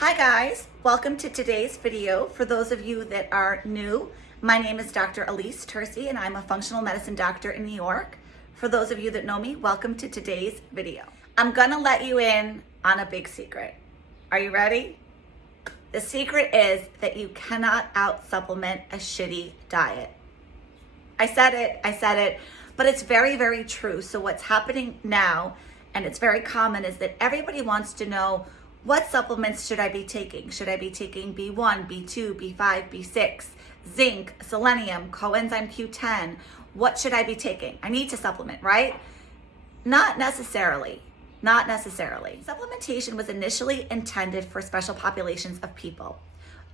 Hi guys, welcome to today's video. For those of you that are new, my name is Dr. Elise Tercy and I'm a functional medicine doctor in New York. For those of you that know me, welcome to today's video. I'm gonna let you in on a big secret. Are you ready? The secret is that you cannot out-supplement a shitty diet. I said it, but it's very, very true. So what's happening now, and it's very common, is that everybody wants to know, what supplements should I be taking? Should I be taking B1, B2, B5, B6, zinc, selenium, coenzyme Q10? What should I be taking? I need to supplement, right? Not necessarily. Not necessarily. Supplementation was initially intended for special populations of people.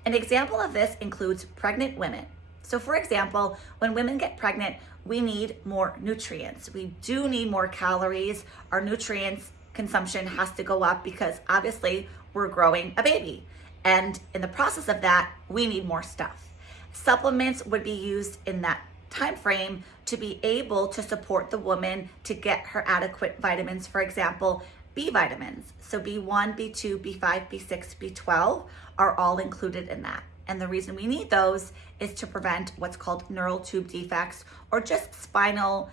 An example of this includes pregnant women. So for example, when women get pregnant, we need more nutrients. We do need more calories. Our nutrients consumption has to go up because obviously we're growing a baby. And in the process of that, we need more stuff. Supplements would be used in that time frame to be able to support the woman to get her adequate vitamins. For example, B vitamins. So B1, B2, B5, B6, B12 are all included in that. And the reason we need those is to prevent what's called neural tube defects or just spinal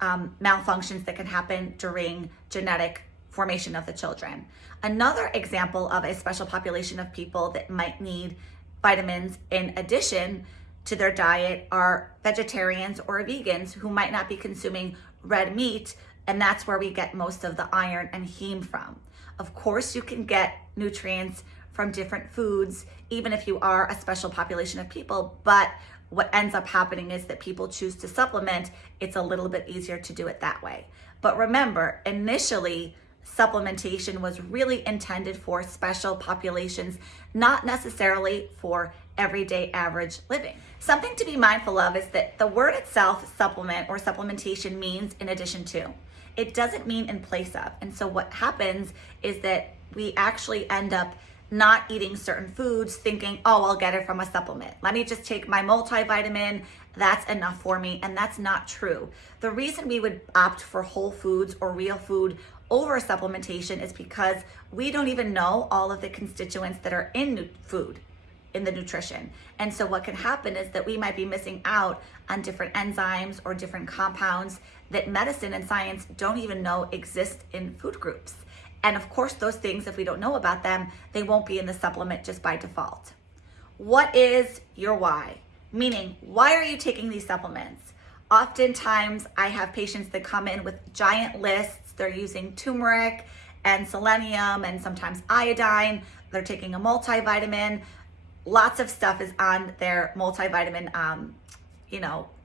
malfunctions that can happen during genetic formation of the children. Another example of a special population of people that might need vitamins in addition to their diet are vegetarians or vegans who might not be consuming red meat, and that's where we get most of the iron and heme from. Of course, you can get nutrients from different foods, even if you are a special population of people, but what ends up happening is that people choose to supplement. It's a little bit easier to do it that way. But remember, initially, supplementation was really intended for special populations, not necessarily for everyday average living. Something to be mindful of is that the word itself, supplement or supplementation, means in addition to. It doesn't mean in place of. And so what happens is that we actually end up not eating certain foods thinking, oh, I'll get it from a supplement. Let me just take my multivitamin, that's enough for me. And that's not true. The reason we would opt for whole foods or real food over supplementation is because we don't even know all of the constituents that are in food, in the nutrition. And so what can happen is that we might be missing out on different enzymes or different compounds that medicine and science don't even know exist in food groups. And of course, those things, if we don't know about them, they won't be in the supplement just by default. What is your why? Meaning, why are you taking these supplements? Oftentimes, I have patients that come in with giant lists. They're using turmeric and selenium and sometimes iodine. They're taking a multivitamin. Lots of stuff is on their multivitamin,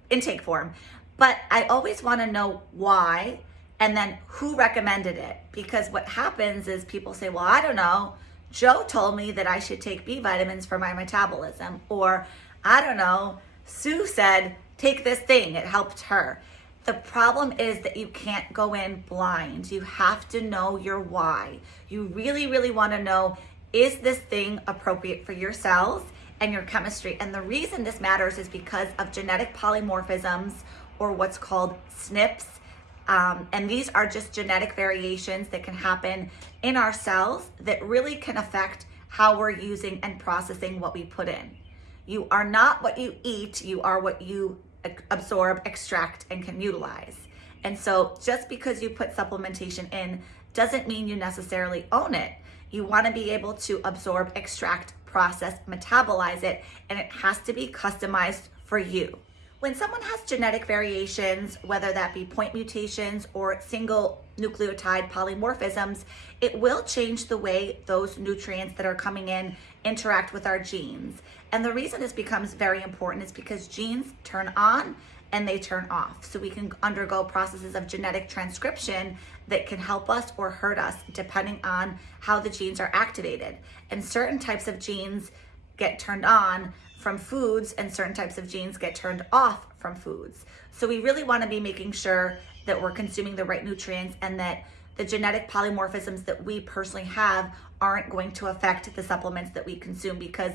intake form. But I always want to know why and then who recommended it. Because what happens is people say, well, I don't know. Joe told me that I should take B vitamins for my metabolism. Or I don't know, Sue said, take this thing, it helped her. The problem is that you can't go in blind. You have to know your why. You really, really want to know, is this thing appropriate for your cells and your chemistry? And the reason this matters is because of genetic polymorphisms, or what's called SNPs. And these are just genetic variations that can happen in our cells that really can affect how we're using and processing what we put in. You are not what you eat, you are what you absorb, extract, and can utilize. And so just because you put supplementation in doesn't mean you necessarily own it. You want to be able to absorb, extract, process, metabolize it, and it has to be customized for you. When someone has genetic variations, whether that be point mutations or single nucleotide polymorphisms, it will change the way those nutrients that are coming in interact with our genes. And the reason this becomes very important is because genes turn on and they turn off. So we can undergo processes of genetic transcription that can help us or hurt us depending on how the genes are activated. And certain types of genes get turned on from foods and certain types of genes get turned off from foods. So we really want to be making sure that we're consuming the right nutrients and that the genetic polymorphisms that we personally have aren't going to affect the supplements that we consume, because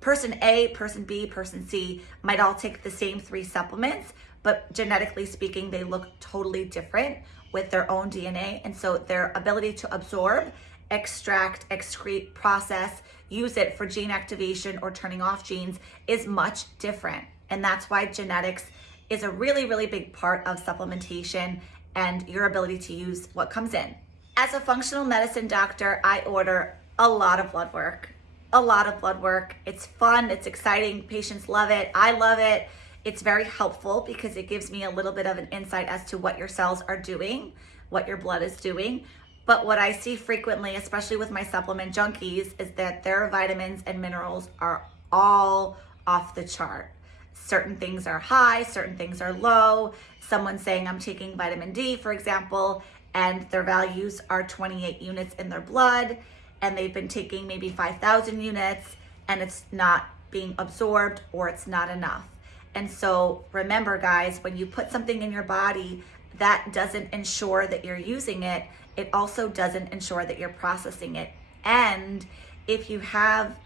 person A, person B, person C might all take the same 3 supplements, but genetically speaking, they look totally different with their own DNA. And so their ability to absorb extract, excrete, process, use it for gene activation or turning off genes is much different. And that's why genetics is a really, really big part of supplementation and your ability to use what comes in. As a functional medicine doctor, I order a lot of blood work. It's fun, it's exciting, patients love it, I love it. It's very helpful because it gives me a little bit of an insight as to what your cells are doing, what your blood is doing. But what I see frequently, especially with my supplement junkies, is that their vitamins and minerals are all off the chart. Certain things are high, certain things are low. Someone's saying I'm taking vitamin D, for example, and their values are 28 units in their blood, and they've been taking maybe 5,000 units, and it's not being absorbed or it's not enough. And so remember, guys, when you put something in your body, that doesn't ensure that you're using it. It also doesn't ensure that you're processing it. And if you have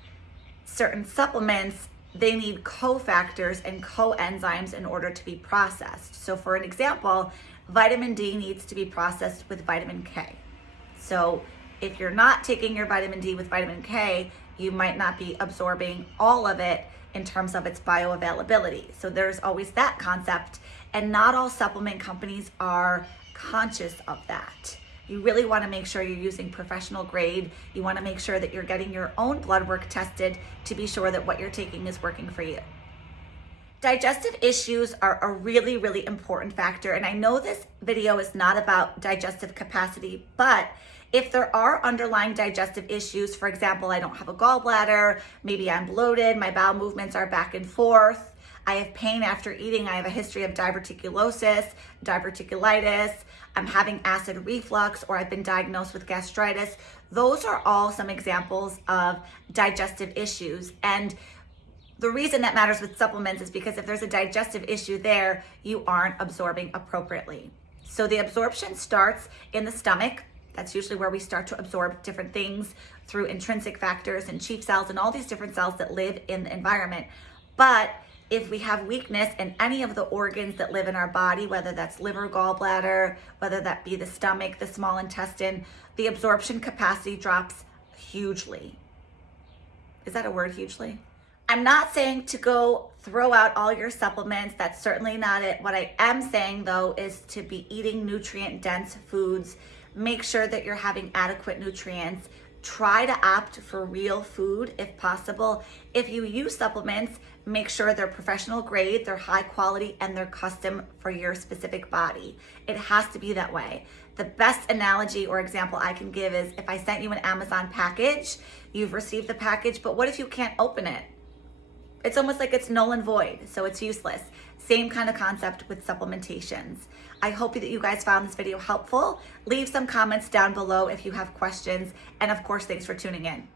certain supplements, they need cofactors and coenzymes in order to be processed. So for an example, vitamin D needs to be processed with vitamin K. So if you're not taking your vitamin D with vitamin K, you might not be absorbing all of it in terms of its bioavailability. So there's always that concept, and not all supplement companies are conscious of that. You really want to make sure you're using professional grade. You want to make sure that you're getting your own blood work tested to be sure that what you're taking is working for you. Digestive issues are a really, really important factor. And I know this video is not about digestive capacity, but if there are underlying digestive issues, for example, I don't have a gallbladder, maybe I'm bloated, my bowel movements are back and forth, I have pain after eating, I have a history of diverticulosis, diverticulitis, I'm having acid reflux, or I've been diagnosed with gastritis. Those are all some examples of digestive issues. And the reason that matters with supplements is because if there's a digestive issue there, you aren't absorbing appropriately. So the absorption starts in the stomach. That's usually where we start to absorb different things through intrinsic factors and chief cells and all these different cells that live in the environment. But if we have weakness in any of the organs that live in our body, whether that's liver, gallbladder, whether that be the stomach, the small intestine, the absorption capacity drops hugely. Is that a word, hugely? I'm not saying to go throw out all your supplements. That's certainly not it. What I am saying, though, is to be eating nutrient-dense foods. Make sure that you're having adequate nutrients. Try to opt for real food if possible. If you use supplements, make sure they're professional grade, they're high quality, and they're custom for your specific body. It has to be that way. The best analogy or example I can give is if I sent you an Amazon package, you've received the package, but what if you can't open it? It's almost like it's null and void, so it's useless. Same kind of concept with supplementations. I hope that you guys found this video helpful. Leave some comments down below if you have questions, and of course, thanks for tuning in.